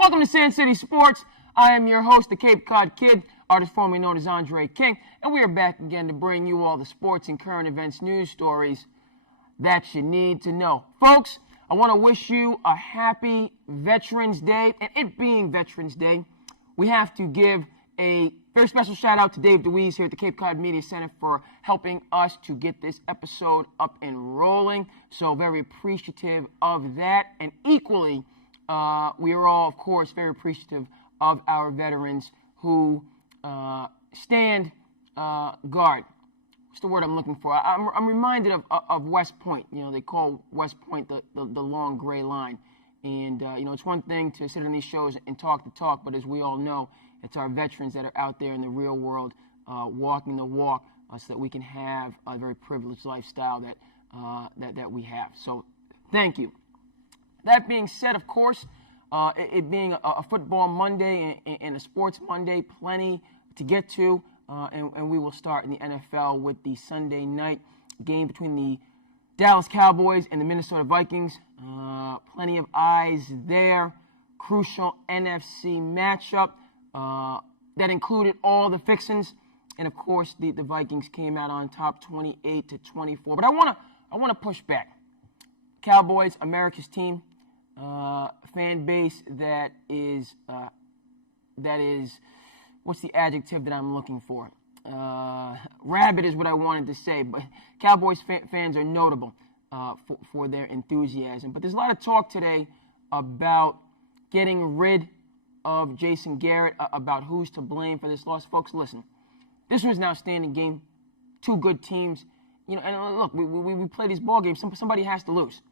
Welcome to SandCity Sports. I am your host, the Cape Cod Kid, artist formerly known as Andre King, and we are back again to bring you all the sports and current events news stories that you need to know. Folks, I want to wish you a happy Veterans Day, and it being Veterans Day, we have to give a very special shout out to Dave DeWeese here at the Cape Cod Media Center for helping us to get this episode up and rolling. So very appreciative of that. And equally, we are all, of course, very appreciative of our veterans who stand guard. What's the word I'm looking for? I'm reminded of West Point. You know, they call West Point the long gray line. And, you know, it's one thing to sit on these shows and talk the talk, but as we all know, it's our veterans that are out there in the real world walking the walk so that we can have a very privileged lifestyle that we have. So thank you. That being said, of course, it being a football Monday and a sports Monday, plenty to get to, and we will start in the NFL with the Sunday night game between the Dallas Cowboys and the Minnesota Vikings. Plenty of eyes there. Crucial NFC matchup that included all the fixings, and of course the Vikings came out on top 28-24. But I want to push back. Cowboys, America's team, fan base that is what's the adjective that I'm looking for? Rabid is what I wanted to say, but Cowboys fans are notable for their enthusiasm. But there's a lot of talk today about getting rid of Jason Garrett, about who's to blame for this loss. Folks, listen, this was an outstanding game. Two good teams. You know, and look, we play these ball games. Somebody has to lose.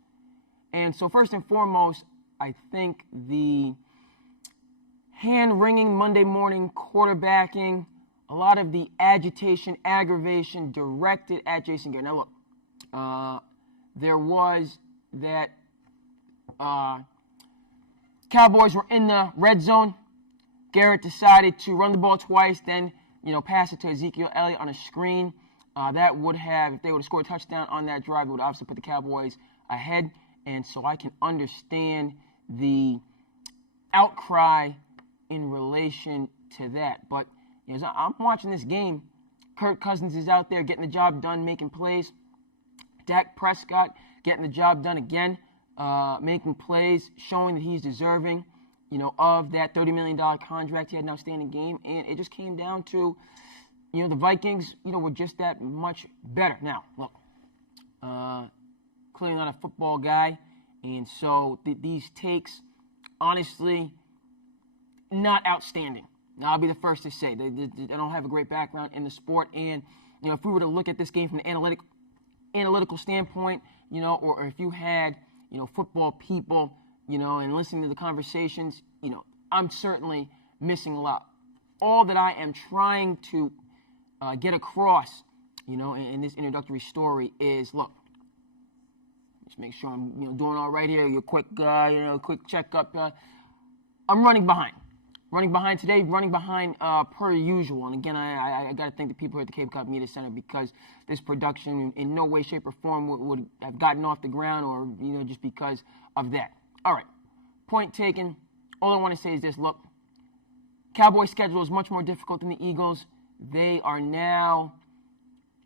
And so first and foremost, I think the hand-wringing Monday morning quarterbacking, a lot of the agitation, aggravation directed at Jason Garrett. Now, look, there was that Cowboys were in the red zone. Garrett decided to run the ball twice, then, you know, pass it to Ezekiel Elliott on a screen. That would have, if they would have scored a touchdown on that drive, it would obviously put the Cowboys ahead. And so I can understand the outcry in relation to that. But as I'm watching this game, Kirk Cousins is out there getting the job done, making plays. Dak Prescott getting the job done again, making plays, showing that he's deserving, you know, of that $30 million contract. He had an outstanding game, and it just came down to, you know, the Vikings, you know, were just that much better. Now, look, clearly not a football guy, and so these takes, honestly, not outstanding. Now, I'll be the first to say they don't have a great background in the sport, and, you know, if we were to look at this game from an analytical standpoint, you know, or if you had, you know, football people, you know, and listening to the conversations, you know, I'm certainly missing a lot. All that I am trying to get across, you know, in this introductory story is, look, just make sure I'm, you know, doing all right here. Your quick, quick checkup. I'm running behind. Running behind today, running behind per usual. And again, I got to thank the people here at the Cape Cod Media Center because this production in no way, shape, or form would have gotten off the ground or, you know, just because of that. All right, point taken. All I want to say is this. Look, Cowboys' schedule is much more difficult than the Eagles. They are now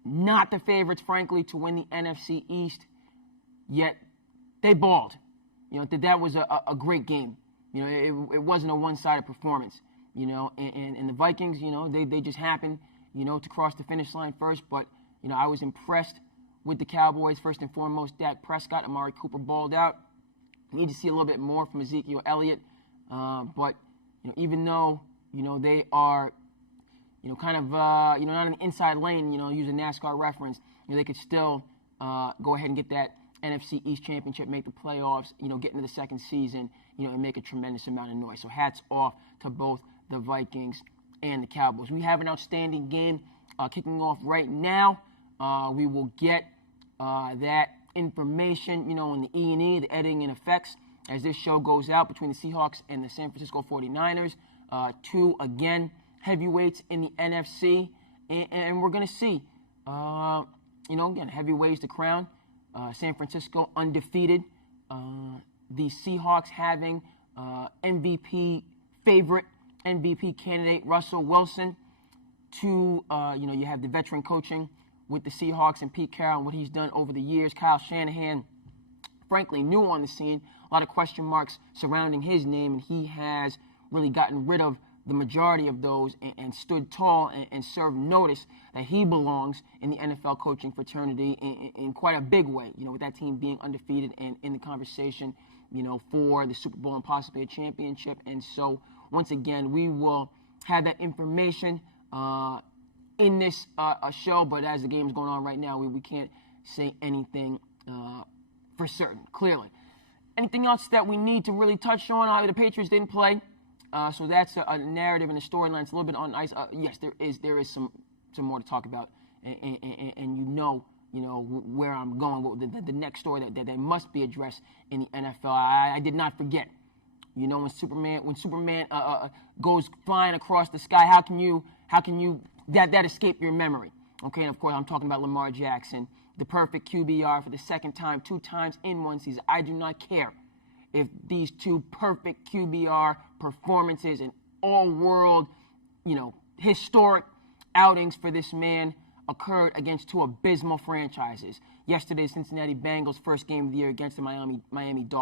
not the favorites, frankly, to win the NFC East, yet they balled. You know, that was a great game. You know, it wasn't a one-sided performance, you know, and the Vikings, you know, they just happened, you know, to cross the finish line first. But, you know, I was impressed with the Cowboys. First and foremost, Dak Prescott, Amari Cooper balled out. Need to see a little bit more from Ezekiel Elliott. But, you know, even though, you know, they are, you know, kind of, you know, not in the inside lane, you know, use a NASCAR reference, you know, they could still go ahead and get that NFC East Championship, make the playoffs, you know, get into the second season, you know, and make a tremendous amount of noise. So hats off to both the Vikings and the Cowboys. We have an outstanding game kicking off right now. We will get that information, you know, in the E&E, the editing and effects, as this show goes out between the Seahawks and the San Francisco 49ers. Two, again, heavyweights in the NFC. And we're going to see, you know, again, heavyweights to crown. San Francisco undefeated. The Seahawks having MVP favorite, MVP candidate Russell Wilson, to, you have the veteran coaching with the Seahawks and Pete Carroll and what he's done over the years. Kyle Shanahan, frankly, new on the scene. A lot of question marks surrounding his name, and he has really gotten rid of the majority of those and stood tall and served notice that he belongs in the NFL coaching fraternity in quite a big way, with that team being undefeated and in the conversation, for the Super Bowl and possibly a championship. And so, once again, we will have that information in this show, but as the game is going on right now, we can't say anything for certain, clearly. Anything else that we need to really touch on? The Patriots didn't play, so that's a narrative and a storyline. It's a little bit on ice. Yes, there is some more to talk about, and where I'm going. The next story that must be addressed in the NFL. I did not forget. When Superman goes flying across the sky, how can you that escape your memory? Okay, and of course I'm talking about Lamar Jackson, the perfect QBR for the second time, 2 times in one season. I do not care if these 2 perfect QBR performances and all-world, historic outings for this man occurred against 2 abysmal franchises. Yesterday, Cincinnati Bengals, first game of the year against the Miami Dolphins.